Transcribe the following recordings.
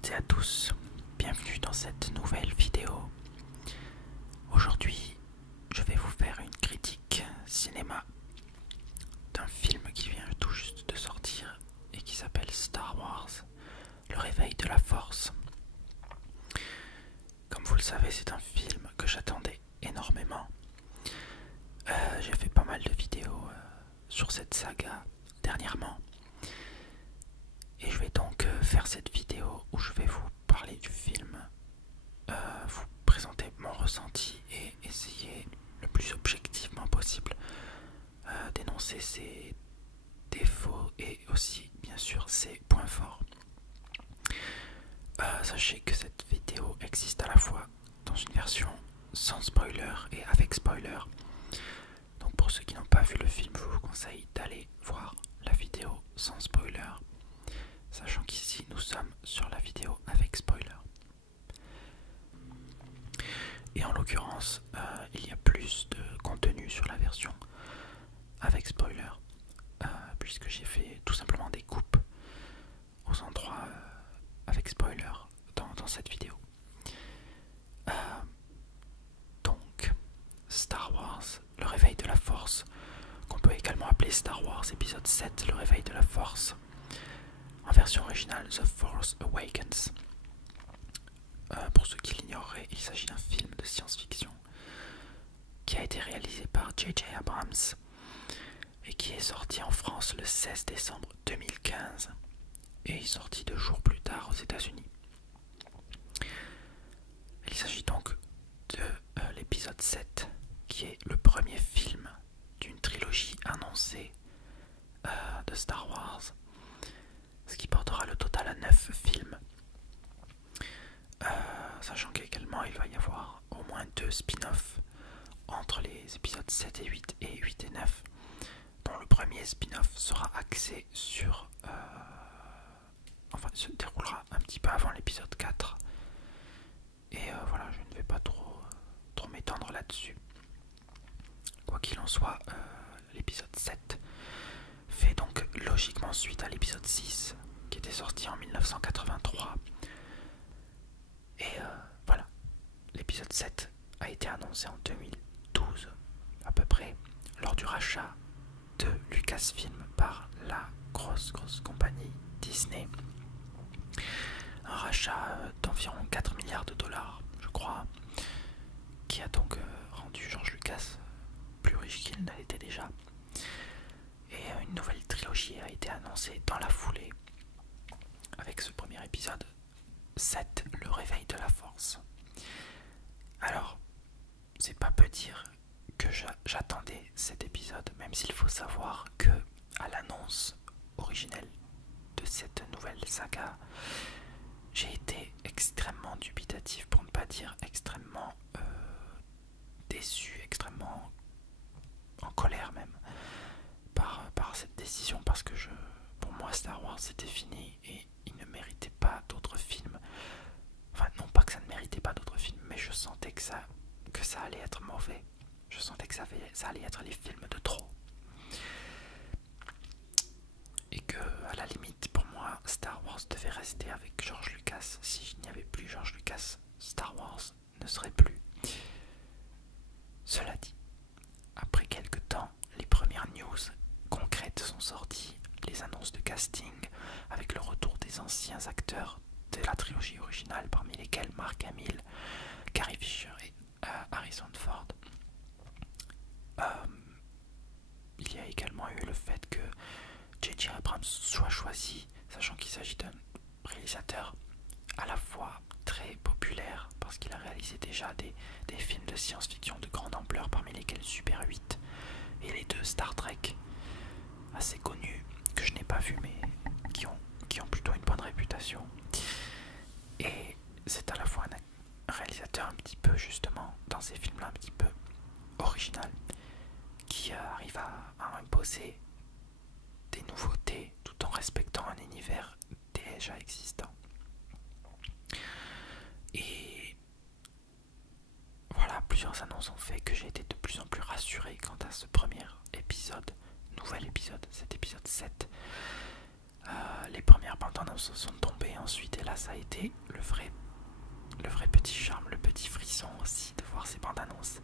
toutes et à tous, bienvenue dans cette nouvelle vidéo. Aujourd'hui, je vais vous faire une critique cinéma d'un film qui vient tout juste de sortir et qui s'appelle Star Wars, le réveil de la force. Comme vous le savez, c'est un film que j'attendais énormément. J'ai fait pas mal de vidéos sur cette saga dernièrement. Et je vais donc faire cette vidéo où je vais vous parler du film, vous présenter mon ressenti et essayer le plus objectivement possible d'énoncer ses défauts et aussi bien sûr ses points forts. Sachez que cette vidéo existe à la fois dans une version sans spoiler et avec spoiler. Donc pour ceux qui n'ont pas vu le film, je vous conseille d'aller voir la vidéo sans spoiler, sachant qu'ici nous sommes sur la vidéo avec spoiler. Et en l'occurrence, il y a plus de contenu sur la version avec spoiler, puisque j'ai fait tout simplement des coupes aux endroits avec spoiler dans cette vidéo. Donc, Star Wars, le réveil de la force, qu'on peut également appeler Star Wars épisode 7, le réveil de la force, en version originale The Force Awakens. Pour ceux qui l'ignoreraient, il s'agit d'un film de science-fiction qui a été réalisé par J.J. Abrams et qui est sorti en France le 16 décembre 2015 et est sorti 2 jours plus tard aux États-Unis. Il s'agit donc de l'épisode 7, qui est le premier film d'une trilogie annoncée de Star Wars, ce qui portera le total à 9 films. Sachant qu'également il va y avoir au moins 2 spin-offs entre les épisodes 7 et 8 et 8 et 9, dont le premier spin-off sera axé sur se déroulera un petit peu avant l'épisode 4 et voilà, je ne vais pas trop m'étendre là-dessus. Quoi qu'il en soit, l'épisode 7 fait donc logiquement suite à l'épisode 6 qui était sorti en 1983. Et voilà, l'épisode 7 a été annoncé en 2012 à peu près, lors du rachat de Lucasfilm par la grosse compagnie Disney. Un rachat d'environ 4 milliards de dollars, je crois, qui a donc rendu George Lucas plus riche qu'il ne l'était déjà. Et une nouvelle trilogie a été annoncée dans la foulée, avec ce premier épisode 7, le réveil de la force. Alors, c'est pas peu dire que j'attendais cet épisode, même s'il faut savoir que à l'annonce originelle de cette nouvelle saga, j'ai été extrêmement dubitatif, pour ne pas dire extrêmement déçu, extrêmement en colère même par cette décision, parce que pour moi Star Wars c'était fini et il ne méritait pas d'autres films. Enfin, non pas que ça ne méritait pas d'autres films, mais je sentais que ça allait être mauvais. Je sentais que ça allait être les films de trop. Et que, à la limite, pour moi, Star Wars devait rester avec George Lucas. S'il n'y avait plus George Lucas, Star Wars ne serait plus. Cela dit, après quelques temps, les premières news concrètes sont sorties, les annonces de casting, avec le retour des anciens acteurs de la trilogie originale, parmi lesquels Mark Hamill, Carrie Fisher et Harrison Ford. Il y a également eu le fait que J.J. Abrams soit choisi, sachant qu'il s'agit d'un réalisateur à la fois très populaire, parce qu'il a réalisé déjà des films de science-fiction de grande ampleur, parmi lesquels Super 8 et les 2 Star Trek, assez connus, que je n'ai pas vus, mais qui ont plutôt une bonne réputation. Et c'est à la fois un réalisateur un petit peu, justement, dans ces films-là, un petit peu original, qui arrive à imposer des nouveautés tout en respectant un univers déjà existant. Et voilà, plusieurs annonces ont fait que j'ai été de plus en plus rassuré quant à ce premier épisode, nouvel épisode, cet épisode 7, Les premières bandes annonces sont tombées ensuite et là ça a été le vrai petit charme, le petit frisson aussi de voir ces bandes annonces.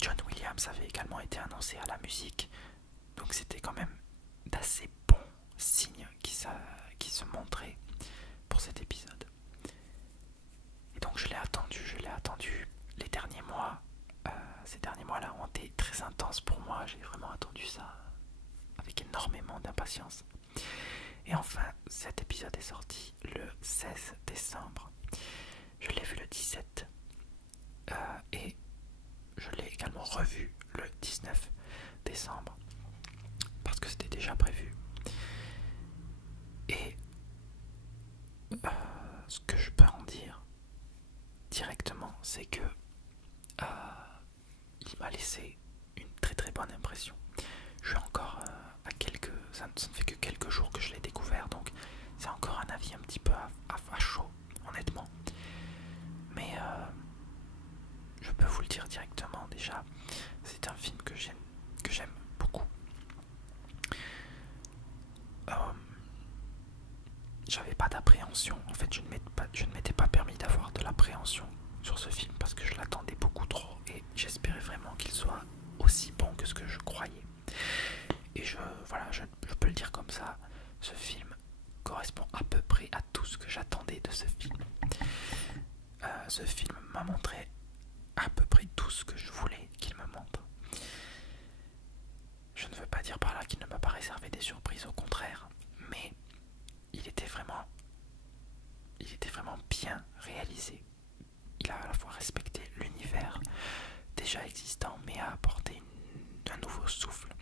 John Williams avait également été annoncé à la musique, donc c'était quand même d'assez bons signes qui se montraient pour cet épisode. Et donc je l'ai attendu les derniers mois. Ces derniers mois-là ont été très intenses pour moi, j'ai vraiment attendu ça avec énormément d'impatience. Et enfin, cet épisode est sorti le 16 décembre. Je l'ai vu le 17 et je l'ai également revu le 19 décembre parce que c'était déjà prévu. Et ce que je peux en dire directement, c'est que il m'a laissé une très très bonne impression. Je suis encore à quelques... Ça ne fait que quelques jours que je l'ai découvert, donc c'est encore un avis un petit peu à chaud, honnêtement. Mais je peux vous le dire directement déjà, c'est un film que j'aime beaucoup. J'avais pas d'appréhension, en fait je ne m'étais pas permis d'avoir de l'appréhension sur ce film parce que je l'attendais beaucoup trop et j'espérais vraiment qu'il soit aussi bon que ce que je croyais. Et je peux le dire comme ça, ce film correspond à peu près à tout ce que j'attendais de ce film. Ce film m'a montré à peu près tout ce que je voulais qu'il me montre. Je ne veux pas dire par là qu'il ne m'a pas réservé des surprises, au contraire, mais il était vraiment bien réalisé. Il a à la fois respecté l'univers déjà existant, mais a apporté un nouveau souffle,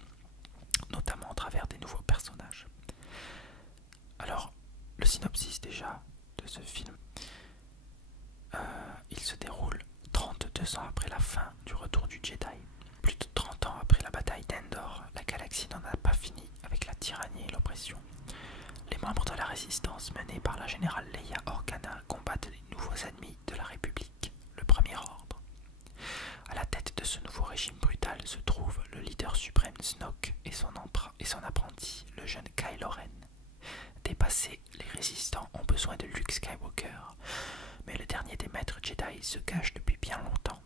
notamment à travers des nouveaux personnages. Alors, le synopsis déjà de ce film, il se déroule 32 ans après la fin du retour du Jedi. Plus de 30 ans après la bataille d'Endor, la galaxie n'en a pas fini avec la tyrannie et l'oppression. Les membres de la résistance menés par la générale Leia Organa combattent les nouveaux ennemis de la République, le Premier Ordre. À la tête de ce nouveau régime brutal se trouve le leader suprême Snoke et son apprenti, le jeune Kylo Ren. Dépassés, les résistants ont besoin de Luke Skywalker, mais le dernier des maîtres Jedi se cache depuis bien longtemps.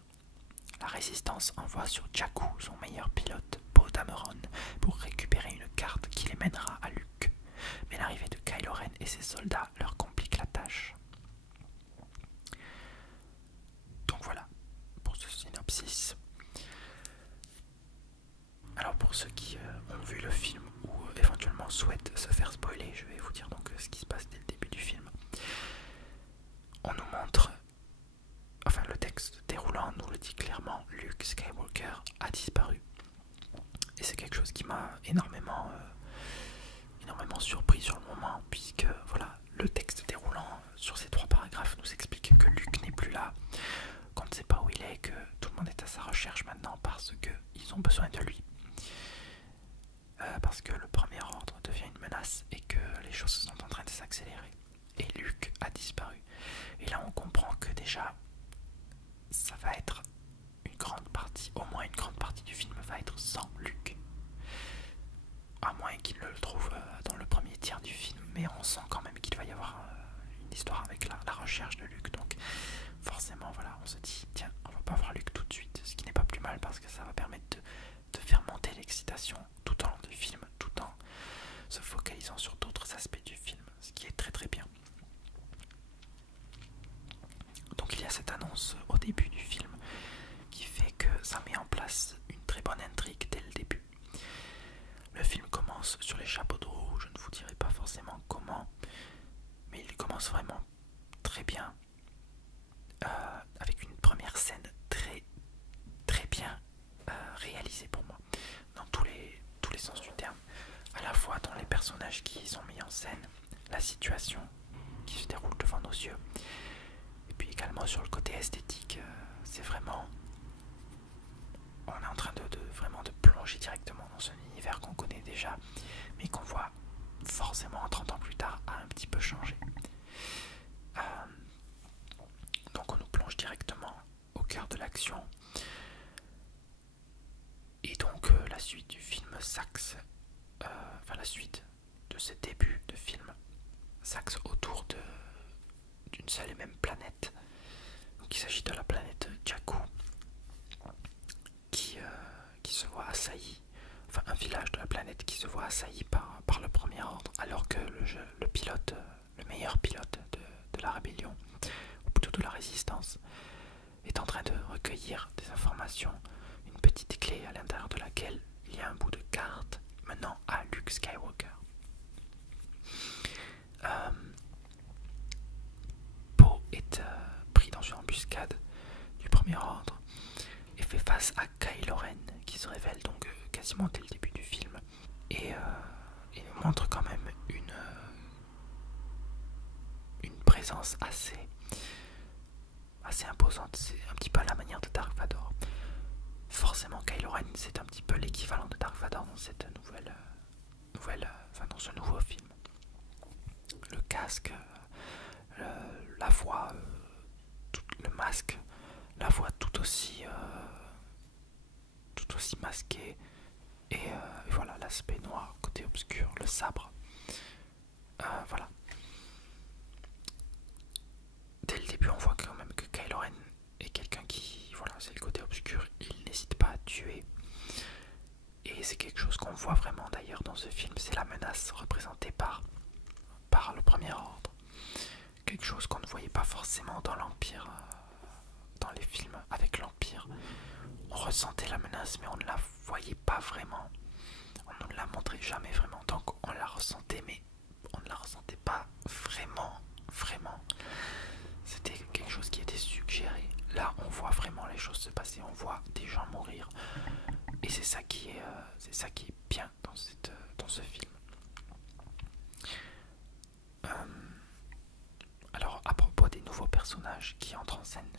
La résistance envoie sur Jakku son meilleur pilote, Poe Dameron, pour récupérer une carte qui les mènera à Luke. Mais l'arrivée de Kylo Ren et ses soldats leur complique la tâche. Donc voilà pour ce synopsis. Alors pour ceux qui ont vu le film ou éventuellement souhaitent se faire spoiler, je vais vous dire donc ce qui se passe dès le début du film. On nous montre, enfin le texte déroulant nous le dit clairement, Luke Skywalker a disparu. Et c'est quelque chose qui m'a énormément surpris sur le moment, puisque voilà, le texte déroulant sur ces 3 paragraphes nous explique que Luke n'est plus là, qu'on ne sait pas où il est, que tout le monde est à sa recherche maintenant parce qu'ils ont besoin de lui. Parce que le Premier Ordre devient une menace et que les choses sont en train de s'accélérer. Et Luke a disparu. Et là on comprend que déjà ça va être une grande partie, au moins une grande partie du film va être sans Luke. À moins qu'il ne le trouve dans le premier tiers du film, mais on sent quand même qu'il va y avoir une histoire avec la recherche de Luke. Donc forcément voilà, on se dit tiens, on va pas voir Luke tout de suite, ce qui n'est pas plus mal parce que ça va permettre de faire monter l'excitation tout au long du film, tout en se focalisant sur d'autres aspects du film, ce qui est très très bien. Donc il y a cette annonce au début du film qui fait que ça met en place une très bonne intrigue dès le début. Le film commence sur les chapeaux de roue, je ne vous dirai pas forcément comment, mais il commence vraiment très bien, avec une première scène très très bien réalisée pour moi, dans tous les sens du terme, à la fois dans les personnages qui sont mis en scène, la situation qui se déroule devant nos yeux, et puis également sur le côté esthétique. C'est vraiment, on est en train vraiment de plonger directement dans un univers qu'on connaît déjà, mais qu'on voit forcément 30 ans plus tard a un petit peu changé. Donc on nous plonge directement au cœur de l'action. Et donc la suite du film s'axe, enfin la suite de ce début de film s'axe autour d'une seule et même planète. Donc il s'agit de la planète Jakku qui se voit assailli, enfin un village de la planète qui se voit assailli par le Premier Ordre, alors que le pilote, le meilleur pilote de la rébellion, ou plutôt de la résistance, est en train de recueillir des informations, une petite clé à l'intérieur de laquelle il y a un bout de carte menant à Luke Skywalker. Poe est pris dans une embuscade du Premier Ordre et fait face à Kylo Ren, qui se révèle donc quasiment dès le début du film, et il nous montre quand même une présence assez imposante. C'est un petit peu à la manière de Dark Vador. Forcément, Kylo Ren, c'est un petit peu l'équivalent de Dark Vador dans cette dans ce nouveau film. Le casque, la voix, le masque, la voix tout aussi masquée, et voilà, l'aspect noir, côté obscur, le sabre. Voilà. Dès le début, on voit quand même que Kylo Ren est quelqu'un qui, voilà, c'est le côté obscur, il n'hésite pas à tuer. Et c'est quelque chose qu'on voit vraiment d'ailleurs dans ce film, c'est la menace représentée par le Premier Ordre. Quelque chose qu'on ne voyait pas forcément dans l'Empire, dans les films avec l'Empire. On ressentait la menace, mais on ne la voyait pas vraiment. On ne la montrait jamais vraiment. Donc on la ressentait, mais on ne la ressentait pas vraiment. C'était quelque chose qui était suggéré. Là, on voit vraiment les choses se passer. On voit des gens mourir. Et c'est ça qui est bien dans ce film. Alors, à propos des nouveaux personnages qui entrent en scène,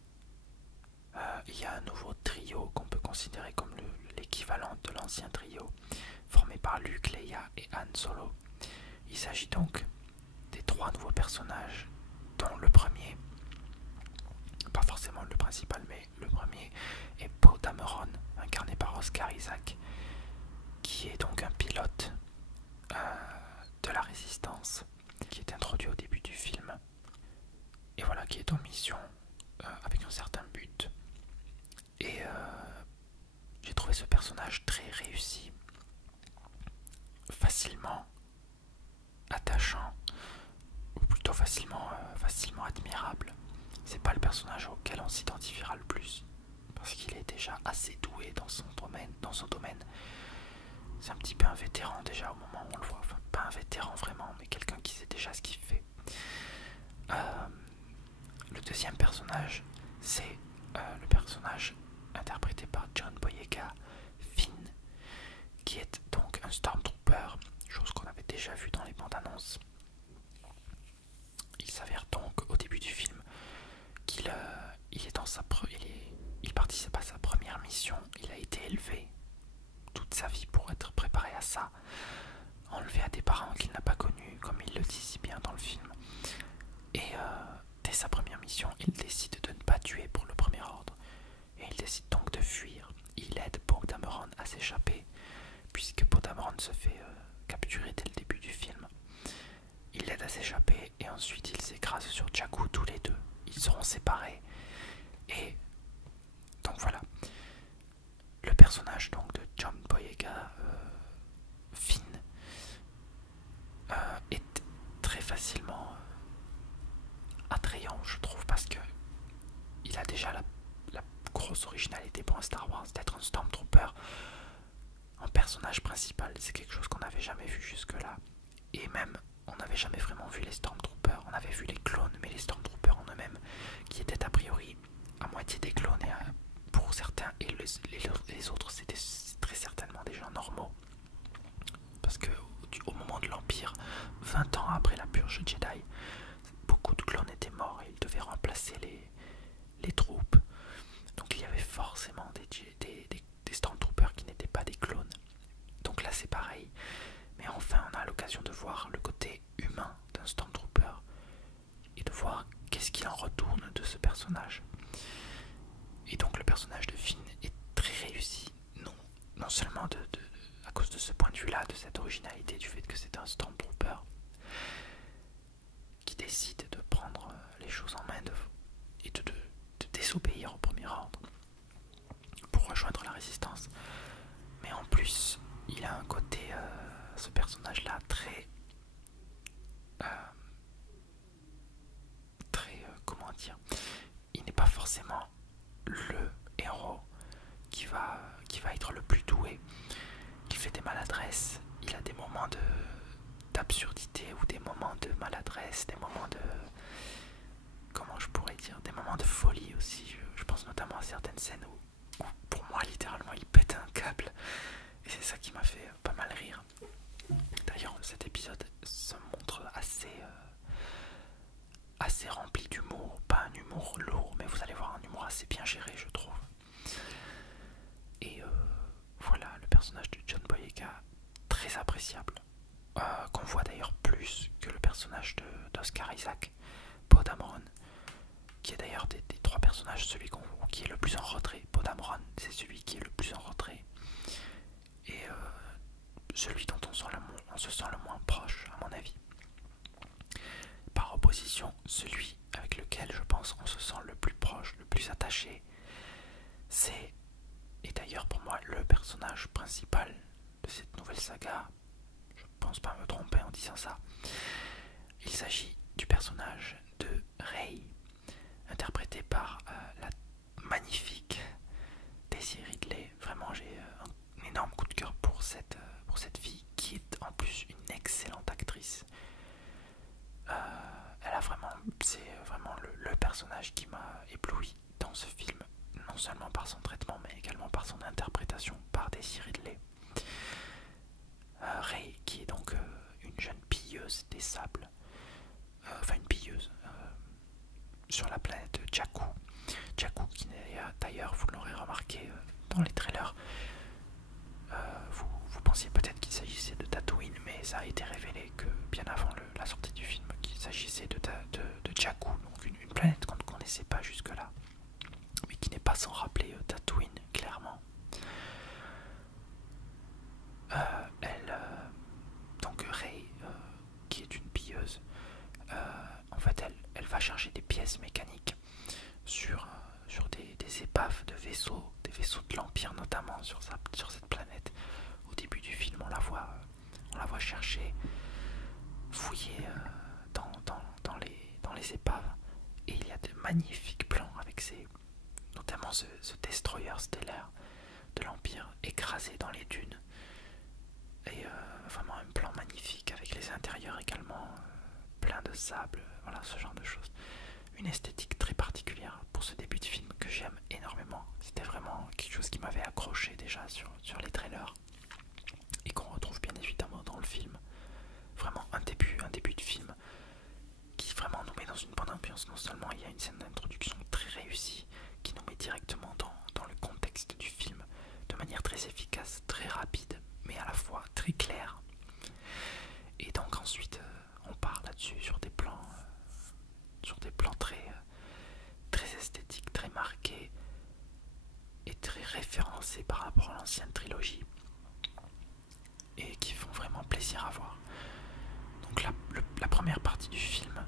il y a un nouveau trio qu'on peut considérer comme l'équivalent de l'ancien trio, formé par Luke, Leia et Han Solo. Il s'agit donc des 3 nouveaux personnages, dont le premier, pas forcément le principal, mais le premier est Poe Dameron, incarné par Oscar Isaac, qui est donc un pilote de la Résistance, qui est introduit au début du film, et voilà, qui est en mission avec un certain but. Et j'ai trouvé ce personnage très réussi, facilement attachant, ou plutôt facilement admirable. C'est pas le personnage auquel on s'identifiera le plus, parce qu'il est déjà assez doué dans son domaine. C'est un petit peu un vétéran déjà au moment où on le voit. Enfin, pas un vétéran vraiment, mais quelqu'un qui sait déjà ce qu'il fait. Le deuxième personnage, c'est le personnage interprété par John Boyega, Finn, qui est donc un Stormtrooper, chose qu'on avait déjà vue dans les bandes annonces. Il s'avère donc au début du film qu'il il participe à sa première mission. Il a été élevé toute sa vie pour être préparé à ça, enlevé à des parents qu'il n'a pas connus, comme il le dit si bien dans le film. Et dès sa première mission, il décide de ne pas tuer pour le Premier Ordre, et il décide donc de fuir. Il aide Poe Dameron à s'échapper, puisque Poe Dameron se fait capturer dès le début du film. Il l'aide à s'échapper, et ensuite ils s'écrasent sur Jakku tous les deux. Ils seront séparés, et donc voilà. Le personnage donc de John Boyega, Finn, est très facilement attrayant, je trouve, parce que il a déjà la grosse originalité pour un Star Wars d'être un Stormtrooper en personnage principal. C'est quelque chose qu'on n'avait jamais vu jusque-là, et même on n'avait jamais vraiment vu les Stormtroopers. On avait vu les clones, mais les Stormtroopers en eux-mêmes, qui étaient a priori à moitié des clones, et pour certains, et les autres, c'était très certainement des gens normaux. Parce que au moment de l'Empire, 20 ans après la purge Jedi, beaucoup de clones étaient morts et ils devaient remplacer les troupes. Donc il y avait forcément des Stormtroopers qui n'étaient pas des clones. Donc là c'est pareil. Mais enfin on a l'occasion de voir le côté humain d'un Stormtrooper et de voir qu'est-ce qu'il en retourne de ce personnage. Et donc le personnage de Finn est très réussi, non seulement à cause de ce point de vue-là, de cette originalité, du fait que c'est un Stormtrooper qui décide de prendre les choses en main et de désobéir au premier ordre pour rejoindre la résistance. Mais en plus, il a un côté, ce personnage-là, très comment dire, il n'est pas forcément le héros qui va être le plus doué. Il fait des maladresses, il a des moments d'absurdité ou des moments de maladresse, des moments de, comment je pourrais dire, des moments de folie aussi. Je pense notamment à certaines scènes où pour moi littéralement il pète un câble, et c'est ça qui m'a fait pas mal rire. D'ailleurs cet épisode se montre assez rempli d'humour, pas un humour lourd, mais vous allez voir un humour assez bien géré, je trouve. Et voilà, le personnage de John Boyega, très appréciable, qu'on voit d'ailleurs plus que le personnage d'Oscar Isaac, Poe Dameron, qui est d'ailleurs des trois personnages celui qui est le plus en retrait. Poe Dameron, c'est celui qui est le plus en retrait, et celui dont on se sent le moins proche, à mon avis. Par opposition, celui avec lequel je pense on se sent le plus proche, le plus attaché, et d'ailleurs pour moi le personnage principal de cette nouvelle saga, je pense pas me tromper en disant ça, il s'agit du personnage de Rey, interprété par la magnifique Daisy Ridley. Vraiment j'ai un énorme coup de cœur pour cette fille qui est en plus une excellente actrice. C'est vraiment le personnage qui m'a ébloui dans ce film, non seulement par son traitement mais également par son interprétation par Daisy Ridley. Rey, qui est donc une jeune pilleuse des sables, enfin une pilleuse sur la planète Jakku. Jakku qui n'est d'ailleurs, vous l'aurez remarqué dans les trailers, vous pensiez peut-être qu'il s'agissait de Tatooine, mais ça a été révélé que bien avant la sortie du film qu'il s'agissait de Jakku, donc une planète qu'on ne connaissait pas jusque-là, mais qui n'est pas sans rappeler Tatooine, clairement. Donc Rey, qui est une pilleuse, en fait elle va chercher des pièces mécaniques sur des épaves de vaisseaux, des vaisseaux de l'Empire notamment sur cette planète. Au début du film on la voit chercher, fouiller dans les épaves, et il y a de magnifiques plans avec notamment ce destroyer stellaire de l'Empire écrasé dans les dunes, et vraiment un plan magnifique avec les intérieurs également plein de sable, voilà, ce genre de choses. Une esthétique très particulière pour ce début de film que j'aime énormément. C'était vraiment quelque chose qui m'avait accroché déjà sur les trailers et qu'on retrouve bien évidemment dans le film. Vraiment un début de film qui vraiment nous met dans une bonne ambiance. Non seulement il y a une scène d'introduction très réussie qui nous met directement dans le contexte du film de manière très efficace, très rapide, mais à la fois très claire. Et donc ensuite on part là-dessus sur des plans très esthétiques, très marqués et très référencés par rapport à l'ancienne trilogie, et qui font vraiment plaisir à voir. Donc la première partie du film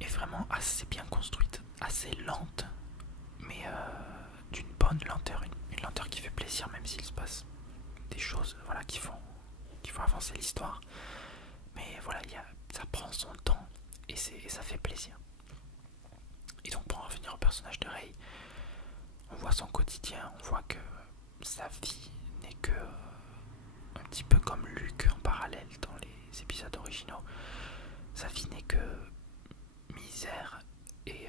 est vraiment assez bien construite, assez lente, mais d'une bonne lenteur, une lenteur qui fait plaisir même s'il se passe des choses, voilà, qui font avancer l'histoire. Mais voilà, ça prend son temps et ça fait plaisir. Et donc pour en revenir au personnage de Rey, on voit son quotidien, on voit que sa vie n'est que un petit peu comme Luke en parallèle dans les épisodes originaux. Sa vie n'est que misère et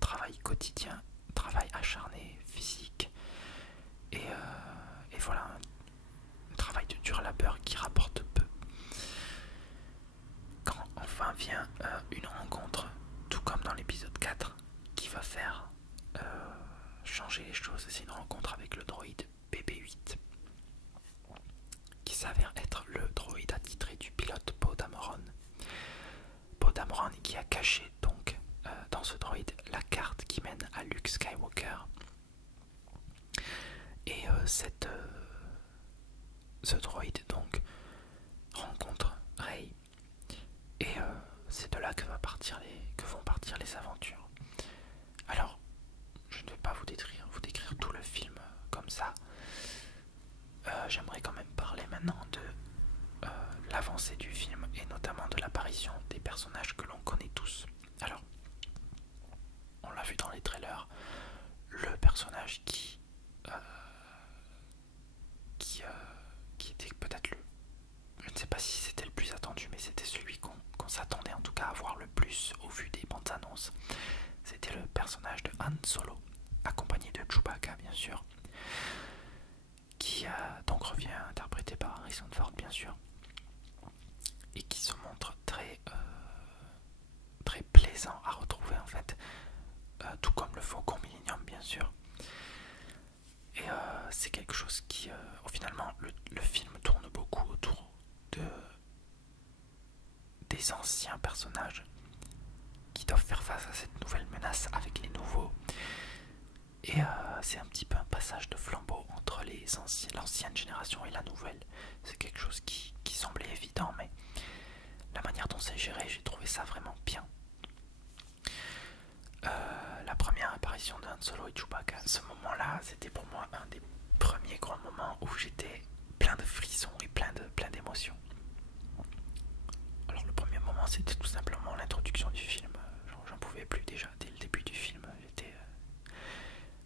travail quotidien, travail acharné, physique, et voilà, un travail de dur labeur qui rapporte peu. Quand enfin vient une rencontre, tout comme dans l'épisode 4, qui va faire changer les choses, c'est une rencontre avec le droïde BB-8, qui s'avère être le droïde attitré du pilote Poe Dameron. Poe Dameron qui a caché donc dans ce droïde la carte qui mène à Luke Skywalker. Et ce droïde donc rencontre Rey et c'est de là que vont partir les aventures. Alors, je ne vais pas vous décrire tout le film comme ça. J'aimerais quand même parler maintenant de l'avancée du film et notamment de l'apparition des personnages que l'on connaît tous. Alors, on l'a vu dans les trailers, le personnage qui était peut-être je ne sais pas si c'était le plus attendu, mais c'était celui qu'on s'attendait en tout cas à voir le plus au vu des bandes annonces. C'était le personnage de Han Solo, accompagné de Chewbacca bien sûr, qui donc revient interprété par Harrison Ford bien sûr, et qui se montre très plaisant à retrouver en fait, tout comme le Faucon Millenium bien sûr. Et c'est quelque chose qui, finalement, le film tourne beaucoup autour des anciens personnages qui doivent faire face à cette nouvelle menace avec les nouveaux. Et c'est un petit peu un passage de flambeau entre l'ancienne génération et la nouvelle. C'est quelque chose qui semblait évident, mais la manière dont c'est géré, j'ai trouvé ça vraiment bien. La première apparition de Han Solo et Chewbacca, ce moment-là, c'était pour moi un des premiers grands moments où j'étais plein de frissons et plein d'émotions. Alors le premier moment, c'était tout simplement l'introduction du film. J'en pouvais plus déjà dès le début du film.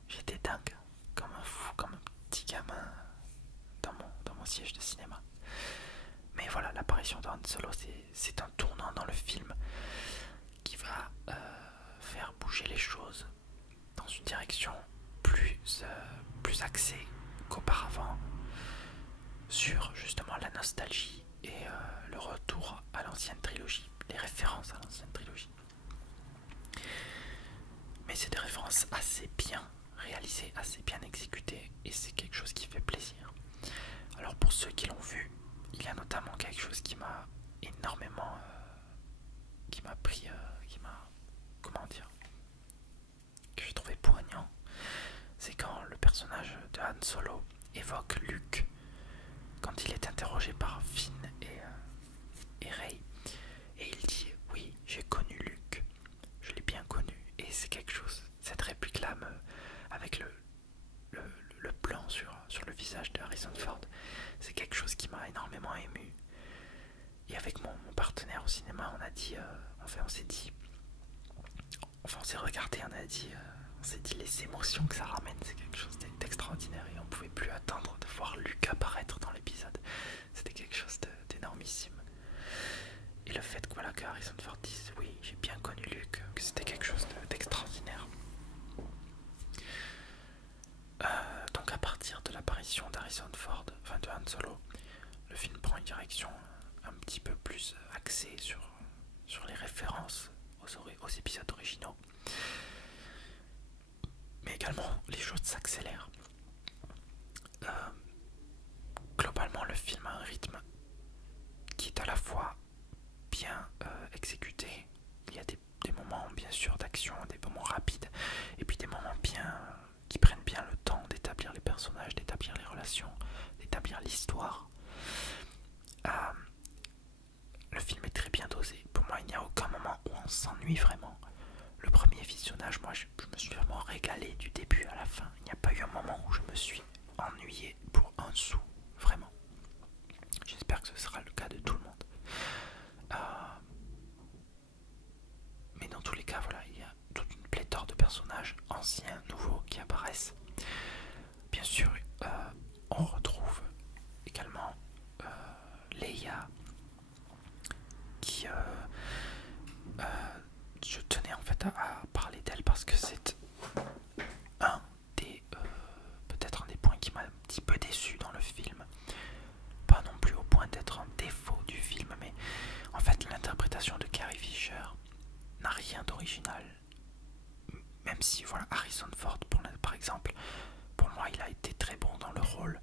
J'étais dingue, comme un fou, comme un petit gamin dans mon siège de cinéma. Mais voilà, l'apparition de Han Solo, c'est un tournant dans le film qui va faire bouger les choses dans une direction plus axée qu'auparavant sur justement la nostalgie et le retour à l'ancienne trilogie, les références à l'ancienne trilogie. Mais c'est des références assez bien réalisées, assez bien exécutées, et c'est quelque chose qui fait plaisir. Alors pour ceux qui l'ont vu, il y a notamment quelque chose qui m'a énormément qui m'a pris, comment dire, que j'ai trouvé poignant. C'est quand le personnage de Han Solo évoque Luke quand il est interrogé par Finn et Rey, et il dit oui, j'ai connu Luke, je l'ai bien connu. Et c'est quelque chose, cette réplique là avec le blanc sur le visage de Harrison Ford, c'est quelque chose qui m'a énormément ému. Et avec mon partenaire au cinéma, on s'est regardé, on s'est dit les émotions que ça ramène, c'est quelque chose d'extraordinaire, et on pouvait plus attendre de voir Luke apparaître dans l'épisode. C'était quelque chose d'énormissime. Et le fait que Harrison Ford dise oui, j'ai bien connu Luke, que c'était quelque chose d'extraordinaire. Donc à partir de l'apparition d'Harrison Ford, enfin de Han Solo, le film prend une direction un petit peu plus axée sur les références aux épisodes originaux. Mais également, les choses s'accélèrent. Globalement, le film a un rythme qui est à la fois bien exécuté. Il y a des moments bien sûr d'action, des moments rapides, et puis des moments qui prennent bien le temps d'établir les personnages, d'établir les relations, d'établir l'histoire. Le film est très bien dosé. Pour moi, il n'y a aucun moment où on s'ennuie vraiment. Le premier visionnage, moi je me suis vraiment régalé du début à la fin. Il n'y a pas eu un moment où je me suis ennuyé pour un sou, vraiment. J'espère que ce sera le cas de tout le monde. Mais dans tous les cas, voilà, il y a toute une pléthore de personnages anciens, nouveaux qui apparaissent. Bien sûr, on retrouve également Leia, qui je tenais en fait à parler d'elle parce que c'est peut-être un des points qui m'a un petit peu déçu dans le film. Pas non plus au point d'être un défaut du film, mais en fait l'interprétation de Carrie Fisher n'a rien d'original. Même si voilà, Harrison Ford par exemple, pour moi il a été très bon dans le rôle,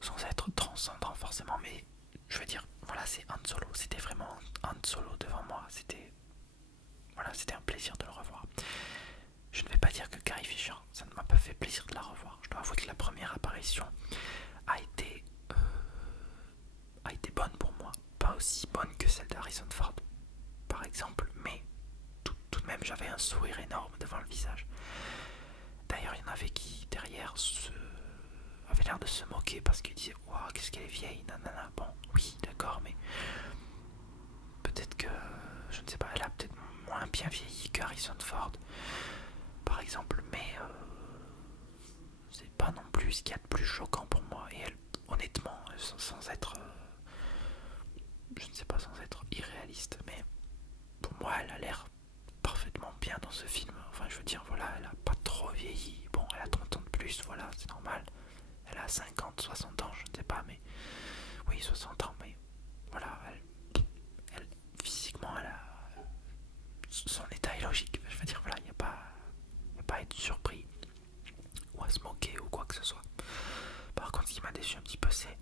sans être transcendant forcément, mais je veux dire, voilà, c'est Han Solo, c'était vraiment Han Solo devant moi, c'était un plaisir de le revoir. Je ne vais pas dire que Carrie Fisher, ça ne m'a pas fait plaisir de la revoir. Je dois avouer que la première apparition a été sourire énorme devant le visage. D'ailleurs, il y en avait qui, derrière, avait l'air de se moquer parce qu'ils disaient « Waouh, qu'est-ce qu'elle est vieille, nanana. » Bon, oui, d'accord, mais peut-être que, je ne sais pas, elle a peut-être moins bien vieilli que Harrison Ford, par exemple, mais c'est pas non plus ce qu'il y a de plus choquant pour moi. Et elle, honnêtement, sans être, je ne sais pas, sans être irréaliste, mais pour moi, elle a l'air parfaitement bien dans ce film. Enfin, je veux dire, voilà, elle a pas trop vieilli. Bon, elle a 30 ans de plus, voilà, c'est normal. Elle a 50, 60 ans, je ne sais pas, mais oui, 60 ans, mais voilà, elle physiquement, elle a son état est logique. Je veux dire, voilà, il n'y a pas à être surpris ou à se moquer ou quoi que ce soit. Par contre, ce qui m'a déçu un petit peu, c'est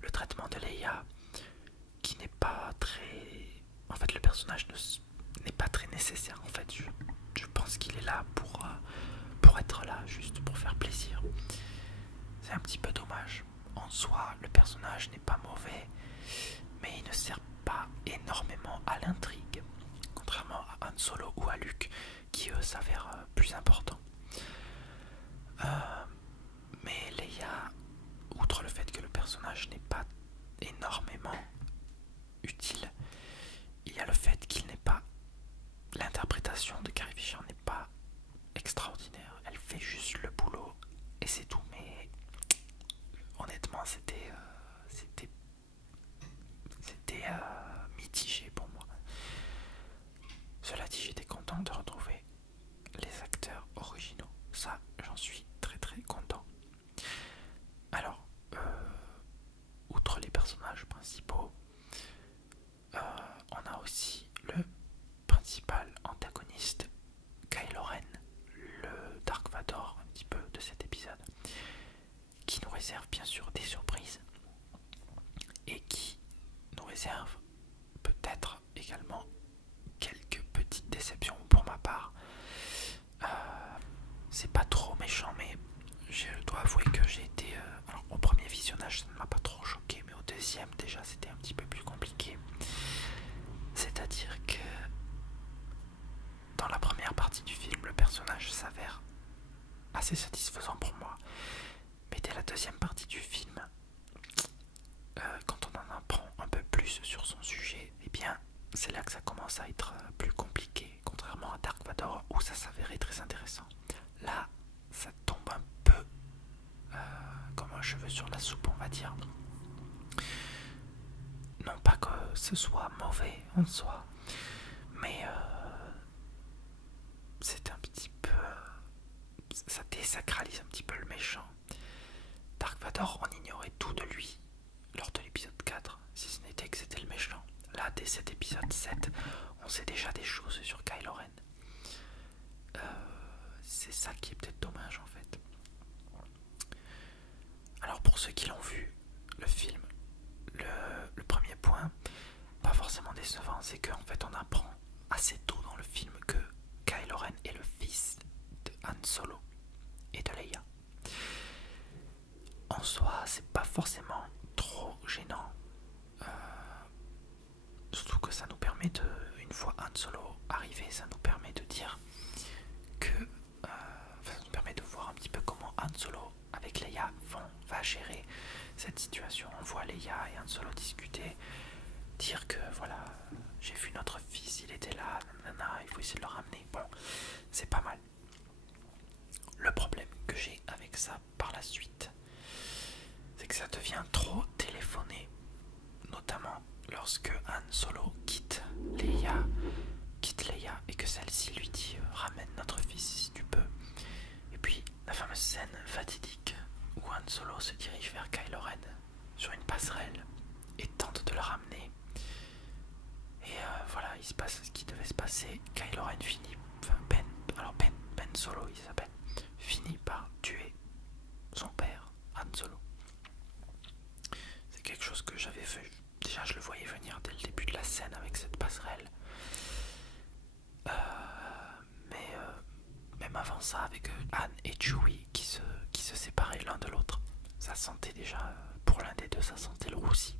le traitement de Leia, qui n'est pas très... En fait, le personnage n'est pas très nécessaire. En fait, je pense qu'il est là pour être là, juste pour faire plaisir. C'est un petit peu dommage. En soi, le personnage n'est pas mauvais, mais il ne sert pas énormément à l'intrigue, contrairement à Han Solo ou à Luke, qui eux s'avèrent plus importants. Mais Leia, outre le fait que le personnage n'est pas énormément utile, il y a le fait qu'il n'est pas... L'interprétation de Carrie Fisher n'est pas extraordinaire. Elle fait juste le boulot et c'est tout. Mais honnêtement, c'était mitigé pour moi. Cela dit, j'étais content de retrouver les acteurs originaux. Ça, j'en suis très très content. Alors, outre les personnages principaux, on a aussi le principal antagoniste, Kylo Ren, le Dark Vador un petit peu de cet épisode, qui nous réserve bien sûr des surprises et qui nous réserve peut-être également quelques petites déceptions pour ma part. C'est pas trop méchant, mais je dois avouer que j'ai été... alors au premier visionnage ça ne m'a pas trop choqué, mais au deuxième déjà c'était un petit peu plus compliqué. C'est-à-dire que dans la première partie du film, le personnage s'avère assez satisfaisant pour moi. Mais dès la deuxième partie du film, quand on en apprend un peu plus sur son sujet, eh bien c'est là que ça commence à être plus compliqué, contrairement à Dark Vador où ça s'avérait très intéressant. Là, ça tombe un peu comme un cheveu sur la soupe, on va dire. Non pas que ce soit mauvais en soi, mais c'est un petit peu... ça désacralise un petit peu le méchant. Dark Vador, on ignorait tout de lui lors de l'épisode 4, si ce n'était que c'était le méchant. Là, dès cet épisode 7, on sait déjà des choses sur Kylo Ren. C'est ça qui est peut-être dommage en fait. Alors pour ceux qui l'ont vu, le film, le premier point, pas forcément décevant, c'est qu'en fait on apprend assez tôt dans le film que Kylo Ren est le fils de Han Solo et de Leia. En soi, c'est pas forcément trop gênant. Surtout que ça nous permet de, une fois Han Solo arrivé, ça nous permet de dire que... ça nous permet de voir un petit peu comment Han Solo avec Leia va gérer cette situation. On voit Leia et Han Solo discuter, dire que voilà, j'ai vu notre fils, il était là, nanana, il faut essayer de le ramener. Bon, c'est pas mal. Le problème que j'ai avec ça par la suite, c'est que ça devient trop téléphoné, notamment lorsque Han Solo quitte Leia et que celle-ci lui dit ramène notre fils si tu peux. Et puis la fameuse scène fatidique où Han Solo se dirige vers Kylo Ren sur une passerelle et tente de le ramener. Et voilà, il se passe ce qui devait se passer. Kylo Ren finit, enfin Ben Solo il s'appelle, finit par tuer son père, Han Solo. C'est quelque chose que j'avais vu. Déjà, je le voyais venir dès le début de la scène avec cette passerelle. Mais même avant ça, avec Han et Chewie qui se séparaient l'un de l'autre, ça sentait déjà, pour l'un des deux, ça sentait le roussi.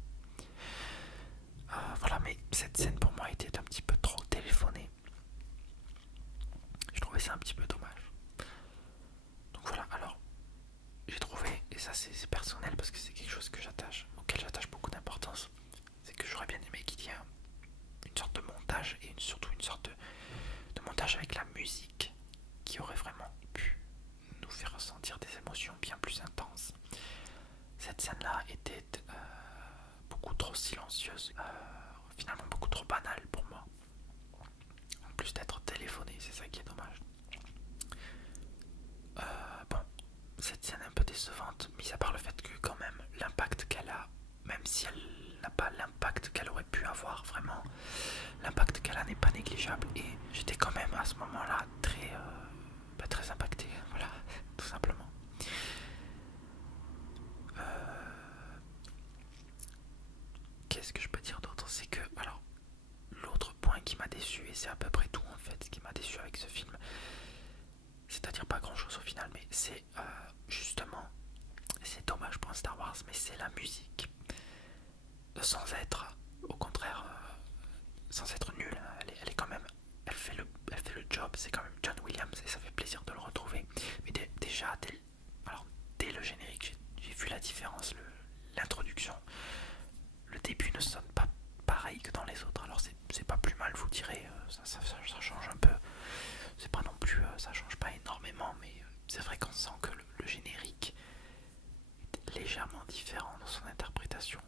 Voilà, mais cette scène pour moi était un petit peu trop téléphonée. trouvé ça un petit peu dommage. Donc voilà, alors j'ai trouvé, et ça c'est personnel parce que c'est quelque chose auquel j'attache beaucoup d'importance, c'est que j'aurais bien aimé qu'il y ait une sorte de montage et surtout une sorte de montage avec la musique qui aurait vraiment pu nous faire ressentir des émotions bien plus intenses. Cette scène-là était beaucoup trop silencieuse, finalement beaucoup trop banale pour moi. En plus d'être téléphoné, c'est ça qui est dommage. Bon, cette scène est un peu décevante, mis à part le fait que quand même l'impact qu'elle a, même si elle n'a pas l'impact qu'elle aurait pu avoir vraiment, l'impact qu'elle a n'est pas négligeable et j'étais quand même à ce moment-là très impacté, voilà, tout simplement. Qu'est-ce que je peux dire d'autre? C'est que, alors, l'autre point qui m'a déçu, et c'est à peu près tout en fait, ce qui m'a déçu avec ce film, c'est-à-dire pas grand-chose au final, mais c'est justement, c'est dommage pour un Star Wars, mais c'est la musique. Sans être, au contraire, sans être nulle, elle est quand même, elle fait le job, c'est quand même John Williams et ça fait plaisir de le retrouver. Mais déjà, dès le générique, j'ai vu la différence, l'introduction. Le début ne sonne pas pareil que dans les autres, alors c'est pas plus mal, vous direz, ça change un peu. C'est pas non plus, ça change pas énormément, mais c'est vrai qu'on sent que le générique est légèrement différent dans son interprétation.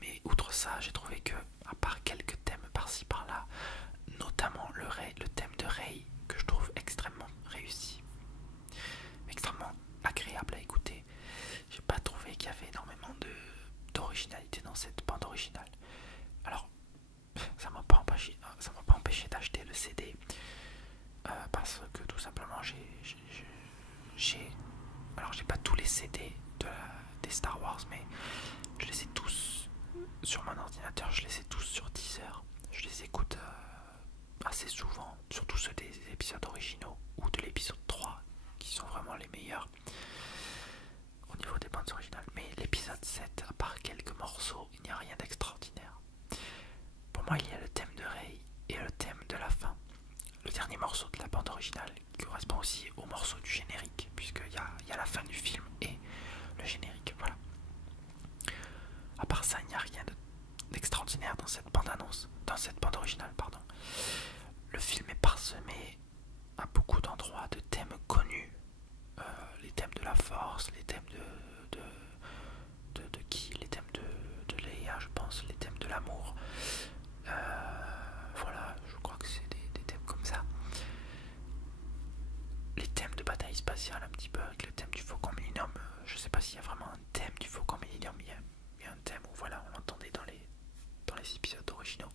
Mais outre ça, j'ai trouvé que, à part quelques thèmes par-ci par-là, notamment le thème de Rey, que je trouve extrêmement réussi, extrêmement agréable à écouter, j'ai pas trouvé qu'il y avait énormément d'originalité dans cette bande originale. Alors, ça m'a pas empêché d'acheter le CD, parce que tout simplement j'ai pas tous les CD des Star Wars, mais je les ai tous sur mon ordinateur, je les ai tous sur Deezer, je les écoute assez souvent, surtout ceux des épisodes originaux ou de l'épisode 3 qui sont vraiment les meilleurs au niveau des bandes originales. Mais l'épisode 7, à part quelques morceaux, il n'y a rien d'extraordinaire. Pour moi, il y a le thème de Rey et le thème de la fin, le dernier morceau de la bande originale qui correspond aussi au morceau du générique, puisqu'il y a la fin du film et le générique, voilà. À part ça, il n'y a rien d'extraordinaire dans cette bande-annonce, dans cette bande originale, pardon. Le film est parsemé à beaucoup d'endroits de thèmes connus, les thèmes de la force, les thèmes les thèmes de Leia, je pense, les thèmes de l'amour. Voilà, je crois que c'est des thèmes comme ça. Les thèmes de bataille spatiale un petit peu, avec le thème du Faucon Millenium. Je sais pas s'il y a vraiment un thème du Faucon Millenium, mais il y a un thème où voilà, on l'entendait dans les épisodes originaux.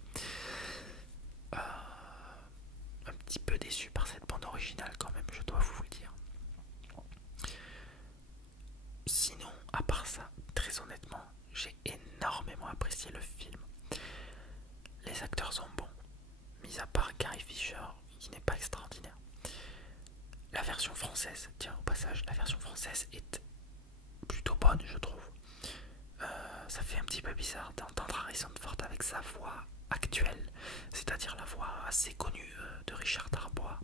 Un petit peu déçu par cette bande originale quand même, je dois vous le dire. Sinon, à part ça, très honnêtement, j'ai énormément apprécié le film. Les acteurs sont bons, mis à part Carrie Fisher, qui n'est pas extraordinaire. La version française, tiens au passage, la version française est plutôt bonne, je trouve. Ça fait un petit peu bizarre d'entendre Harrison Ford avec sa voix actuelle, c'est-à-dire la voix assez connue de Richard Darbois,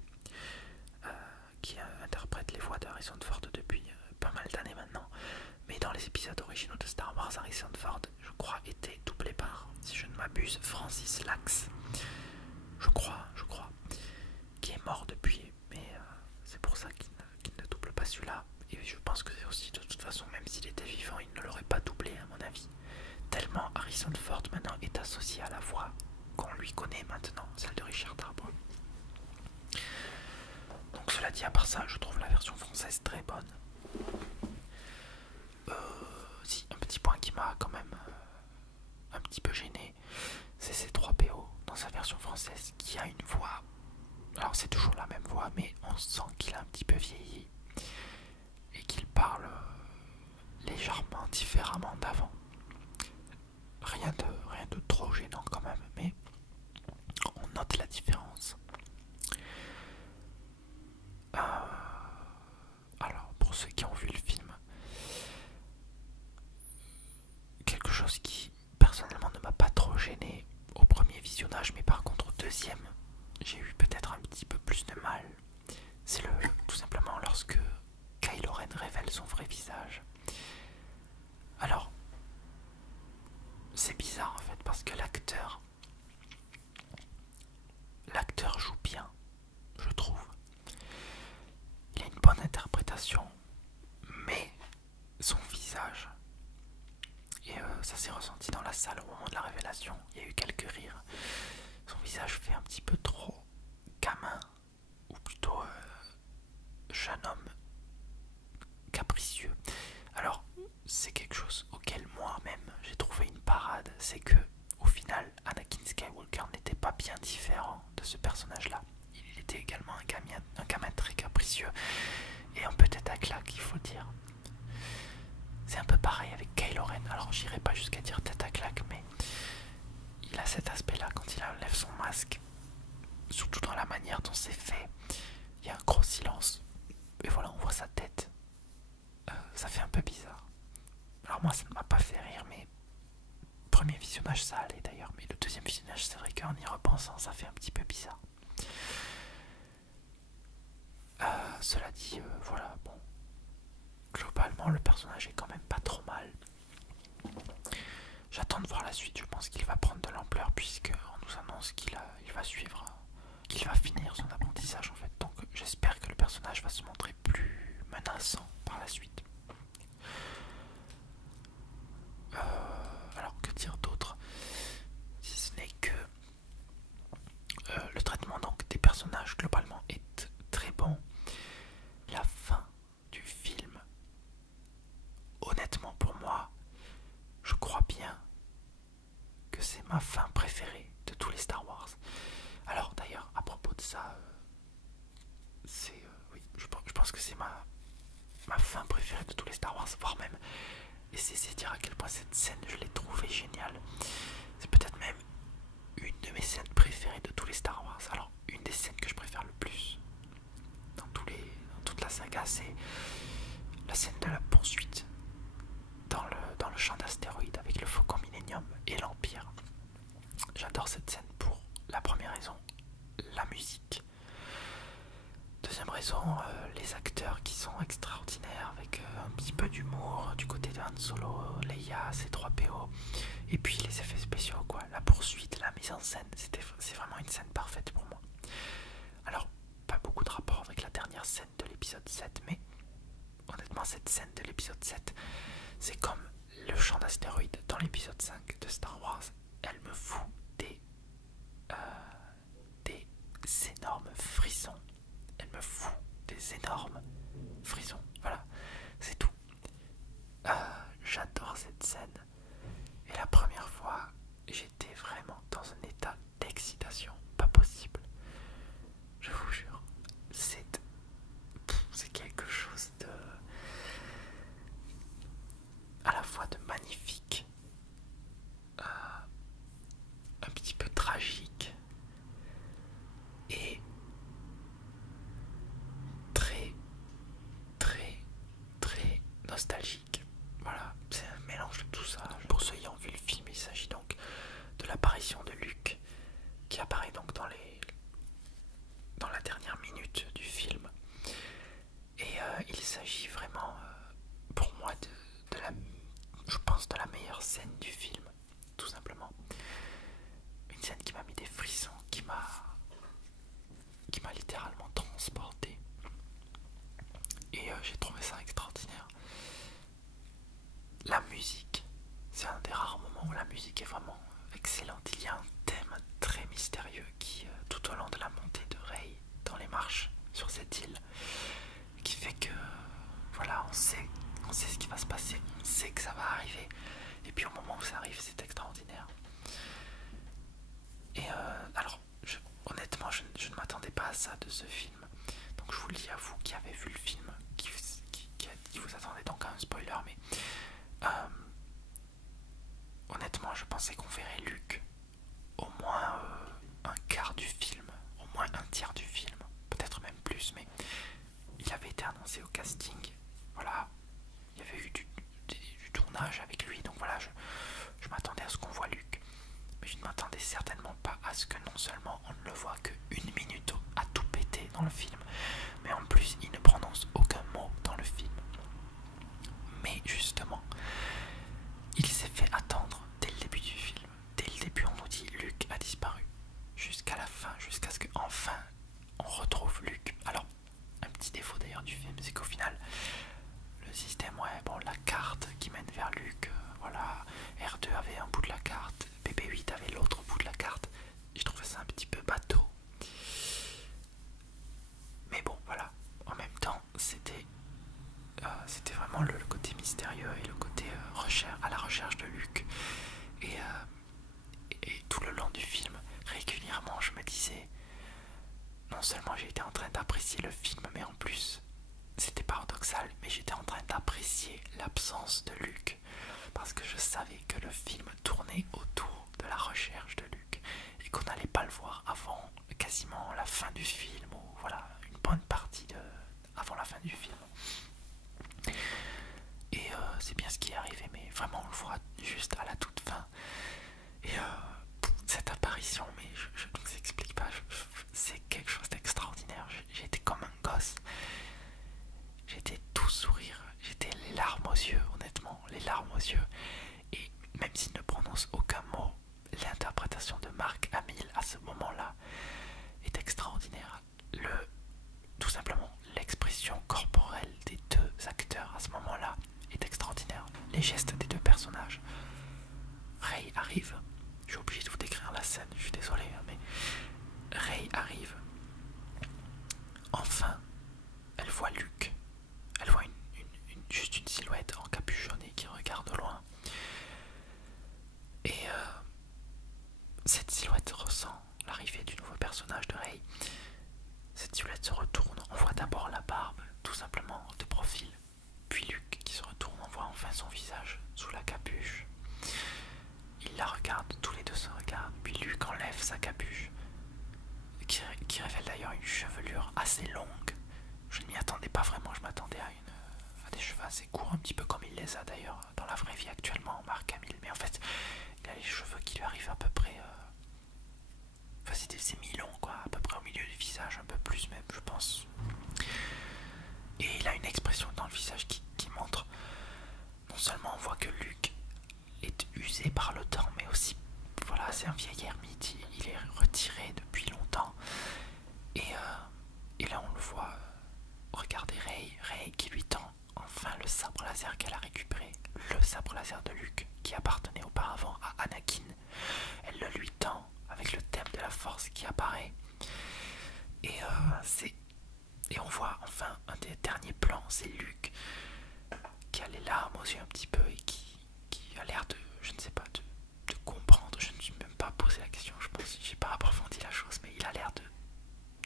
qui interprète les voix de Harrison Ford depuis pas mal d'années maintenant. Mais dans les épisodes originaux de Star Wars, Harrison Ford, je crois, était doublé par, si je ne m'abuse, Francis Lax. Je crois, qui est mort depuis, mais c'est pour ça qu'il ne double pas celui-là. Et je pense que c'est aussi, de toute façon, même s'il était vivant, il ne l'aurait pas doublé à mon avis. Tellement Harrison Ford maintenant est associé à la voix qu'on lui connaît maintenant, celle de Richard Darbois. Donc cela dit, à part ça, je trouve la version française très bonne. Si, un petit point qui m'a quand même un petit peu gêné, c'est C3PO dans sa version française qui a une voix. Alors c'est toujours la même voix, mais on sent qu'il a un petit peu vieilli et qu'il parle légèrement différemment d'avant. Rien de trop gênant quand même, mais on note la différence. Alors pour ceux qui ont vu le film, quelque chose qui personnellement ne m'a pas trop gêné au premier visionnage, mais par contre au deuxième, j'ai eu peut-être un capricieux. Alors, c'est quelque chose auquel moi-même j'ai trouvé une parade, c'est que au final, Anakin Skywalker n'était pas bien différent de ce personnage-là. Il était également un gamin très capricieux et un peu tête à claque, il faut dire. C'est un peu pareil avec Kylo Ren. Alors, j'irai pas jusqu'à dire tête à claque, mais il a cet aspect-là quand il enlève son masque, surtout dans la manière dont c'est fait. Il y a un gros silence et voilà, on voit sa tête. Ça fait un peu bizarre. Alors moi, ça ne m'a pas fait rire, mais premier visionnage ça allait d'ailleurs, mais le deuxième visionnage, c'est vrai qu'en y repensant, ça fait un petit peu bizarre. Cela dit, voilà, bon, globalement le personnage est quand même pas trop mal. J'attends de voir la suite, je pense qu'il va prendre de l'ampleur puisque on nous annonce qu'il va suivre, qu'il va finir son apprentissage en fait. Donc j'espère que le personnage va se montrer plus menaçant par la suite. Alors que dire d'autre, si ce n'est que le traitement donc des personnages globalement est très bon. La fin du film, honnêtement pour moi, je crois bien que c'est ma fin préférée de tous les Star Wars. Alors d'ailleurs, à propos de ça, oui, je pense que c'est ma fin préférée de tous les Star Wars, voire même, et c'est dire à quel point cette scène, je l'ai trouvée géniale. C'est peut-être même une de mes scènes préférées de tous les Star Wars. Alors, une des scènes que je préfère le plus dans toute la saga, c'est la scène de la poursuite dans le champ d'astéroïdes avec le Faucon Millenium et l'Empire. J'adore cette scène pour la première raison, la musique. Deuxième raison, les acteurs qui sont extraordinaires avec un petit peu d'humour du côté de Han Solo, Leia, C3PO, et puis les effets spéciaux quoi, la poursuite, la mise en scène, c'est vraiment une scène parfaite pour moi. Alors, pas beaucoup de rapport avec la dernière scène de l'épisode 7, mais honnêtement cette scène de l'épisode 7, c'est comme le champ d'astéroïdes dans l'épisode 5 de Star Wars, elle me fout des énormes frissons. Elle me fout des énormes frissons. Voilà, c'est tout. J'adore cette scène. Et la première fois, j'étais vraiment dans un état d'excitation. Pas possible. Je vous jure. C'est quelque chose de... à la fois de magnifique, un petit peu tragique et très nostalgique. Voilà, c'est un mélange de tout ça. Pour ceux ayant vu le film, il s'agit donc de l'apparition de Luke qui apparaît donc dans la dernière minute du film. Et il s'agit vraiment pour moi je pense de la meilleure scène du film, tout simplement. Une scène qui m'a mis des frissons, qui m'a littéralement transporté. Et j'ai trouvé ça extraordinaire. La musique, c'est un des rares moments où la musique est vraiment excellente. Il y a un thème très mystérieux qui, tout au long de la montée de Rey dans les marches sur cette île, qui fait que, voilà, on sait ce qui va se passer, on sait que ça va arriver. Et puis au moment où ça arrive, c'est extraordinaire. Et alors, honnêtement, je ne m'attendais pas à ça de ce film. Donc je vous le dis à vous qui avez vu le film, qui vous attendez donc à un spoiler, mais honnêtement, je pensais qu'on verrait Luke au moins un quart du film, au moins un tiers du film, peut-être même plus, mais il avait été annoncé au casting, voilà, il y avait eu du tournage avec lui, donc voilà, je m'attendais à ce qu'on voit Luke, mais je ne m'attendais certainement pas à ce que non seulement on ne le voit que 1 minute à tout péter dans le film, mais en plus il ne prononce aucun mot dans le film. Mais justement, il s'est fait attendre dès le début du film. Dès le début, on nous dit Luke a disparu. Jusqu'à la fin, jusqu'à ce qu'enfin on retrouve Luke. Alors, un petit défaut d'ailleurs du film, c'est qu'au final, le système, ouais, bon, la carte qui mène vers Luke, voilà, R2 avait un bout de la carte, BB8 avait l'autre bout de la carte. J'ai trouvé ça un petit peu bateau. Mais bon, voilà, en même temps, c'était voit Luke, elle voit juste une silhouette encapuchonnée qui regarde au loin. Et cette silhouette ressent l'arrivée du nouveau personnage de Rey. Cette silhouette se retourne, on voit d'abord la barbe, tout simplement de profil. Puis Luke qui se retourne, on voit enfin son visage sous la capuche. Ils la regardent, tous les deux se regardent, puis Luke enlève sa capuche, qui révèle d'ailleurs une chevelure assez longue. Je ne m'y attendais pas vraiment, je m'attendais à des cheveux assez courts, un petit peu comme il les a d'ailleurs dans la vraie vie actuellement, Mark Hamill. Mais en fait, il a les cheveux qui lui arrivent à peu près... Enfin, c'est mi-long, quoi, à peu près au milieu du visage, un peu plus même, je pense. Et il a une expression dans le visage qui montre, non seulement on voit que Luke est usé par le temps, mais aussi, voilà, c'est un vieil ermite, il est retiré depuis longtemps. Et là on le voit regarder Rey qui lui tend enfin le sabre laser qu'elle a récupéré, le sabre laser de Luke qui appartenait auparavant à Anakin. Elle le lui tend avec le thème de la force qui apparaît. Et on voit enfin un des derniers plans, c'est Luke qui a les larmes aux yeux un petit peu et qui a l'air de, je ne sais pas, de comprendre. Je ne me suis même pas posé la question, je pense que j'ai pas approfondi la chose, mais il a l'air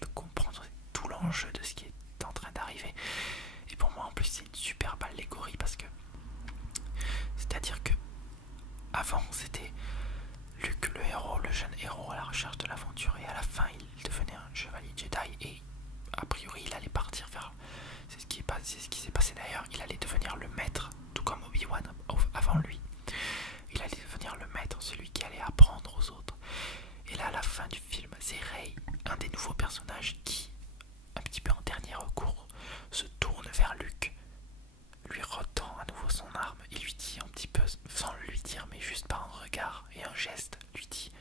de comprendre tout l'enjeu de ce qui est en train d'arriver. Et pour moi en plus c'est une superbe allégorie parce que c'est-à-dire que avant c'était Luke le héros, le jeune héros à la recherche de l'aventure, et à la fin il devenait un chevalier Jedi et a priori il allait partir vers... C'est ce qui s'est passé d'ailleurs, il allait devenir le maître, tout comme Obi-Wan avant lui. Il allait devenir le maître, celui qui allait apprendre aux autres. Et là à la fin du film, c'est Rey, un des nouveaux personnages qui, un petit peu en dernier recours, se tourne vers Luke, lui retend à nouveau son arme et lui dit un petit peu, sans lui dire mais juste par un regard et un geste, lui dit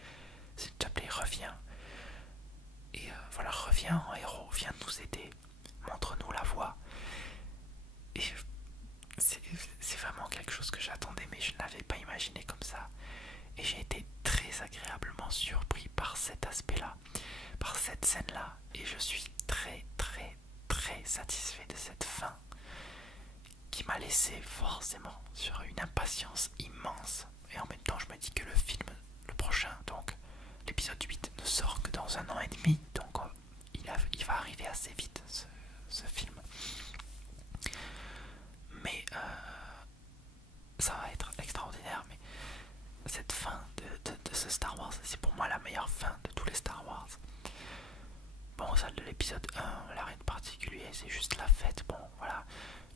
s'il te plaît reviens. Et voilà, reviens en héros, viens nous aider, montre-nous la voie. Et c'est vraiment quelque chose que j'attendais, mais je ne l'avais pas imaginé comme ça. Et j'ai été très agréablement surpris par cet aspect-là, par cette scène-là. Et je suis très satisfait de cette fin qui m'a laissé forcément sur une impatience immense. Et en même temps, je me dis que le film, le prochain, donc l'épisode 8, ne sort que dans 1 an et demi. Donc il va arriver assez vite, ce film. Mais ça va être extraordinaire. Mais cette fin de ce Star Wars, c'est pour moi la meilleure fin de tous les Star Wars. Bon, celle de l'épisode 1, elle n'a rien de particulier, c'est juste la fête. Bon, voilà.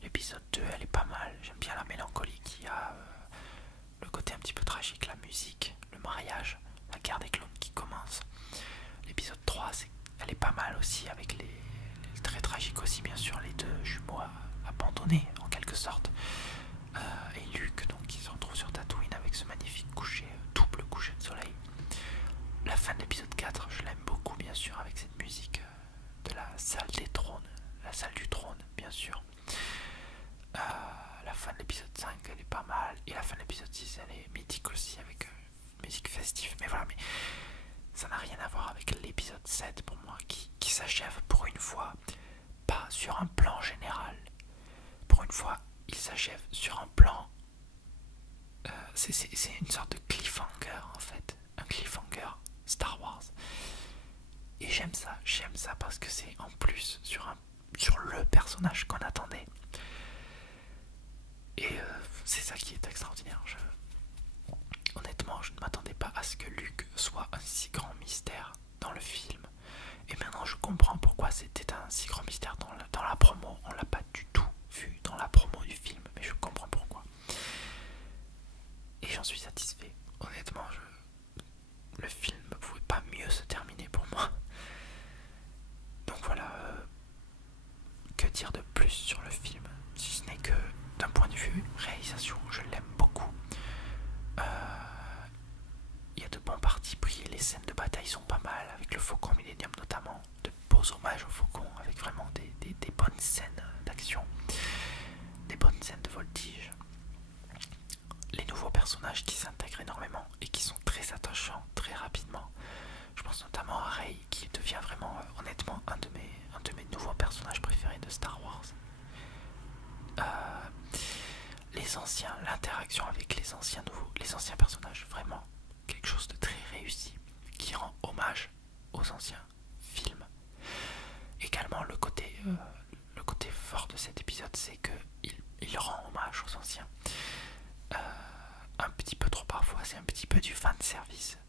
L'épisode 2, elle est pas mal. J'aime bien la mélancolie qu'il y a, le côté un petit peu tragique, la musique, le mariage, la guerre des clones qui commence. L'épisode 3, elle est pas mal aussi, avec les très tragiques aussi, bien sûr, les deux jumeaux abandonnés en quelque sorte. Et Luke, donc, qui se retrouve sur Tatooine avec ce magnifique coucher, double coucher de soleil. La fin de l'épisode 4, je l'aime beaucoup, bien sûr, avec cette musique de la salle des trônes, la salle du trône, bien sûr. La fin de l'épisode 5, elle est pas mal. Et la fin de l'épisode 6, elle est mythique aussi, avec musique festive. Mais voilà, mais ça n'a rien à voir avec l'épisode 7 pour moi, qui s'achève pour une fois, pas sur un plan général. Pour une fois, il s'achève sur un plan... c'est une sorte de cliffhanger, en fait. Un cliffhanger Star Wars. Et j'aime ça parce que c'est en plus sur le personnage qu'on attendait. Et c'est ça qui est extraordinaire. Honnêtement, je ne m'attendais pas à ce que Luke soit un si grand mystère dans le film. Et maintenant, je comprends pourquoi c'était un si grand mystère dans la promo. On l'a pas du tout vu dans la promo du film, mais je comprends pourquoi. Et j'en suis satisfait. Honnêtement, le film ne pouvait pas mieux se terminer pour moi. Donc voilà, que dire de plus sur le film, si ce n'est que d'un point de vue réalisation, je l'aime beaucoup. Il y a de bons partis pris, les scènes de bataille sont pas mal, avec le Faucon Millenium notamment, de beaux hommages au Faucon, avec vraiment des bonnes scènes d'action, des bonnes scènes de voltige. Les nouveaux personnages qui s'intègrent énormément et qui sont très attachants très rapidement. Je pense notamment à Rey qui devient vraiment honnêtement un de mes nouveaux personnages préférés de Star Wars. les anciens, l'interaction avec les anciens nouveaux, les anciens personnages, vraiment quelque chose de très réussi qui rend hommage aux anciens films. Également le côté fort de cet épisode, c'est que il rend hommage aux anciens. Un petit peu trop parfois, c'est un petit peu du fan service.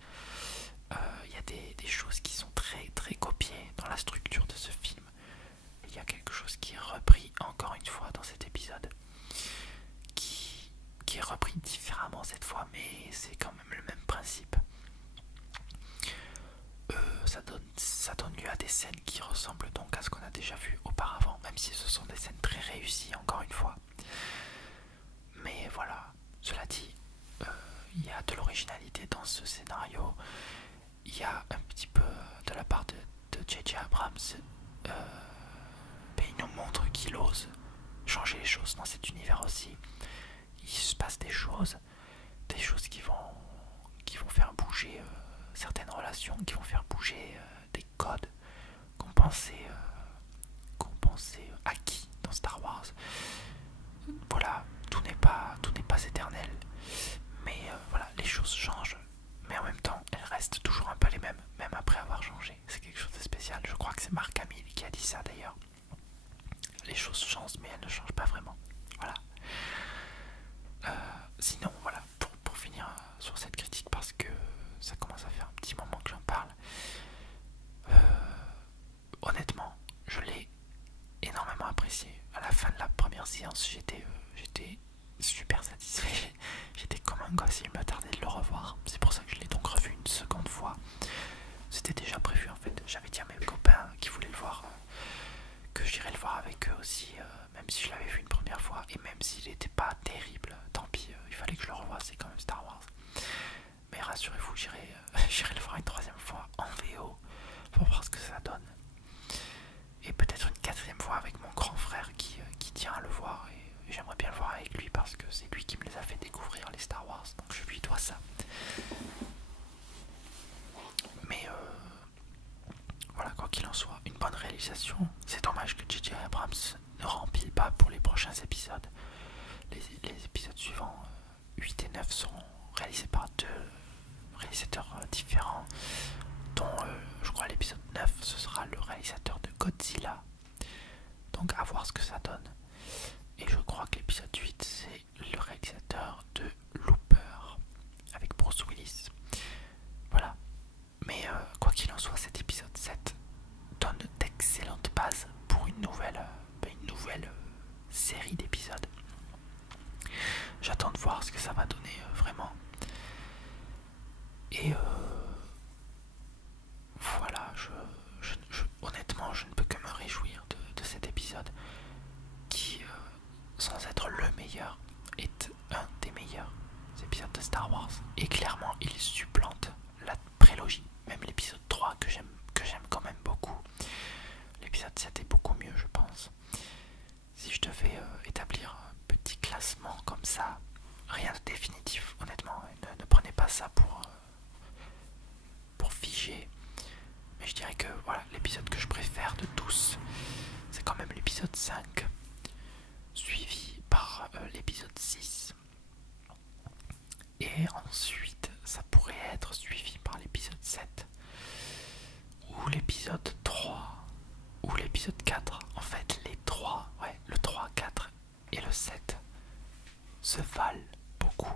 Il y a des choses qui sont très très copiées dans la structure de ce film. Il y a quelque chose qui est repris encore une fois dans cet épisode, qui est repris différemment cette fois, mais c'est quand même le même principe. Ça donne lieu à des scènes qui ressemblent donc à ce qu'on a déjà vu auparavant, même si ce sont des scènes très réussies encore une fois. Mais voilà, cela dit, il y a de l'originalité dans ce scénario. Il y a un petit peu de la part de J.J. Abrams. Il nous montre qu'il ose changer les choses dans cet univers aussi. Il se passe des choses qui vont faire bouger certaines relations, qui vont faire bouger des codes qu'on pensait acquis dans Star Wars. Voilà, tout n'est pas éternel, mais voilà, les choses changent, mais en même temps elles restent toujours un peu les mêmes, même après avoir changé. C'est quelque chose de spécial. Je crois que c'est Mark Hamill qui a dit ça d'ailleurs. Les choses changent, mais elles ne changent pas vraiment. Voilà. Sinon, voilà, pour finir sur cette critique, parce que ça commence à faire un petit moment que j'en parle, honnêtement, je l'ai énormément apprécié. À la fin de la première séance, j'étais super satisfait. J'étais comme un gosse, il me tardait de le revoir. C'est pour ça que je l'ai donc revu une seconde fois. C'était déjà prévu en fait. J'avais dit à mes copains qui voulaient le voir que j'irais le voir avec eux aussi, même si je l'avais vu une première fois, et même s'il n'était pas terrible, tant pis, il fallait que je le revoie, c'est quand même Star Wars. Mais rassurez-vous, j'irai le voir une troisième fois en VO pour voir ce que ça donne. Et peut-être une quatrième fois avec mon grand frère qui tient à le voir, et j'aimerais bien le voir avec lui parce que c'est lui qui me les a fait découvrir, les Star Wars, donc je lui dois ça. Mais voilà, quoi qu'il en soit, une bonne réalisation. C'est dommage que J.J. Abrams ne rempile pas pour les prochains épisodes. Les épisodes suivants, 8 et 9, seront réalisés par deux réalisateurs différents, dont je crois l'épisode 9, ce sera le réalisateur de Godzilla. Donc à voir ce que ça donne. Et je crois que l'épisode 8, c'est le réalisateur de Looper, avec Bruce Willis. Voilà. Mais quoi qu'il en soit, cet épisode 7 donne d'excellentes bases pour une nouvelle série d'épisodes. J'attends de voir ce que ça va donner vraiment. Et voilà, honnêtement, je ne peux que me réjouir de cet épisode qui, sans être le meilleur, est un des meilleurs épisodes de Star Wars. Et clairement, il supplante la prélogie, même l'épisode 3 que j'aime quand même beaucoup. L'épisode 7 est beaucoup mieux, je pense. Si je devais établir un petit classement comme ça, rien de définitif, honnêtement, ne prenez pas ça pour figer. Mais je dirais que voilà, l'épisode que je préfère de tous, c'est quand même l'épisode 5, suivi par l'épisode 6. Et ensuite, ça pourrait être suivi par l'épisode 7, ou l'épisode 3, ou l'épisode 4. En fait, les 3, ouais, le 3, 4 et le 7 se valent beaucoup.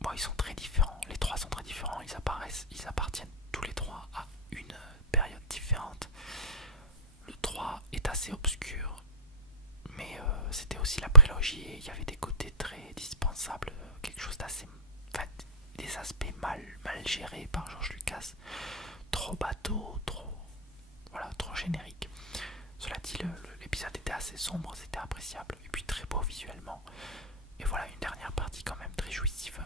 Bon, ils sont très différents, les 3 sont très différents, ils appartiennent tous les 3 à une période différente. Le 3 est assez obscur, mais c'était aussi la prélogie et il y avait des côtés très dispensables, quelque chose d'assez... Enfin, des aspects mal gérés par George Lucas, trop bateau, trop générique. Cela dit, l'épisode était assez sombre, c'était appréciable, et puis très beau visuellement. Et voilà, une dernière partie quand même très jouissive.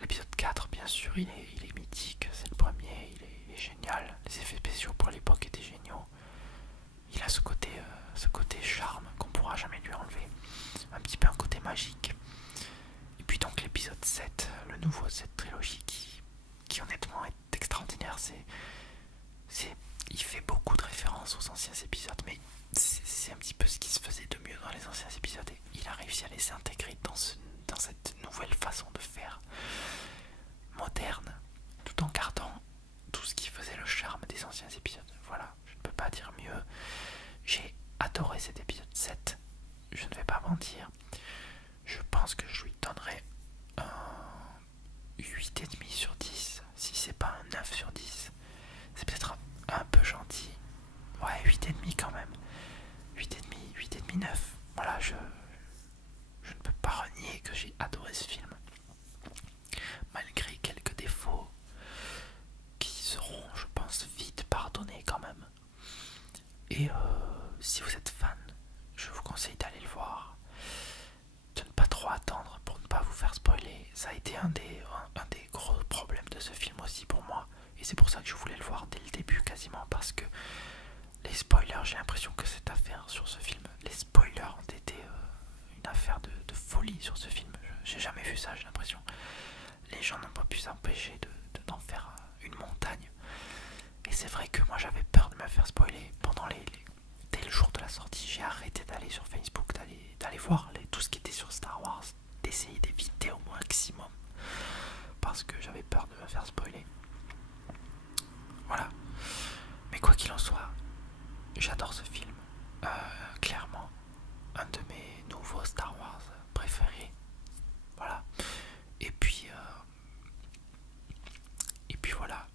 L'épisode 4, bien sûr, il est mythique, c'est le premier, il est génial. Les effets spéciaux pour l'époque étaient géniaux. Il a ce côté charme qu'on pourra jamais lui enlever. Un petit peu un côté magique. Et puis donc l'épisode 7, le nouveau de cette trilogie qui honnêtement est extraordinaire. Il fait beaucoup de références aux anciens épisodes, mais c'est un petit peu ce qui se faisait anciens épisodes. Voilà, je ne peux pas dire mieux. J'ai adoré cet épisode 7, je ne vais pas mentir. Je pense que je lui donnerai un 8,5 sur 10, si c'est pas un 9 sur 10. C'est peut-être un peu gentil. Ouais, 8,5 quand même. 8,5, 9. Voilà, je ne peux pas renier que j'ai adoré ce film. Malgré quelques défauts qui seront, je pense, vite pardonnés quand même. Et si vous êtes fan, je vous conseille d'aller le voir. De ne pas trop attendre pour ne pas vous faire spoiler. Ça a été un des gros problèmes de ce film aussi pour moi. Et c'est pour ça que je voulais le voir dès le début quasiment. Parce que les spoilers, j'ai l'impression que cette affaire sur ce film, les spoilers ont été une affaire de folie sur ce film. J'ai jamais vu ça, j'ai l'impression. Les gens n'ont pas pu s'empêcher d'en faire une montagne. Et c'est vrai que moi j'avais peur de me faire spoiler pendant dès le jour de la sortie. J'ai arrêté d'aller sur Facebook, d'aller voir tout ce qui était sur Star Wars, d'essayer d'éviter au maximum parce que j'avais peur de me faire spoiler. Voilà. Mais quoi qu'il en soit, j'adore ce film. Clairement, un de mes nouveaux Star Wars préférés. Voilà. Et puis voilà.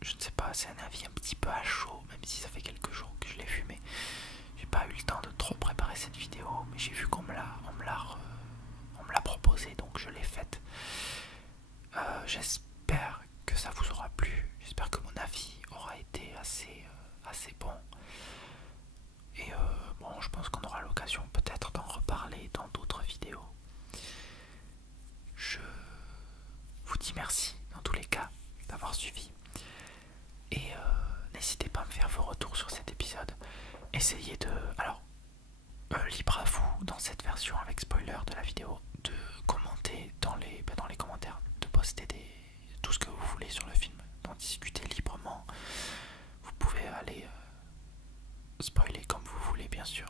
Je ne sais pas, c'est un avis un petit peu à chaud, même si ça fait quelques jours que je l'ai vu, mais j'ai pas eu le temps de trop préparer cette vidéo. Mais j'ai vu qu'on me l'a proposé, donc je l'ai faite. J'espère que ça vous aura plu. J'espère que mon avis aura été assez bon. Et bon, je pense qu'on aura l'occasion peut-être d'en reparler dans d'autres vidéos. Je vous dis merci dans tous les cas d'avoir suivi. Et n'hésitez pas à me faire vos retours sur cet épisode. Essayez de... Alors, libre à vous dans cette version avec spoiler de la vidéo de commenter dans les commentaires, de poster tout ce que vous voulez sur le film, d'en discuter librement. Vous pouvez aller spoiler comme vous voulez bien sûr.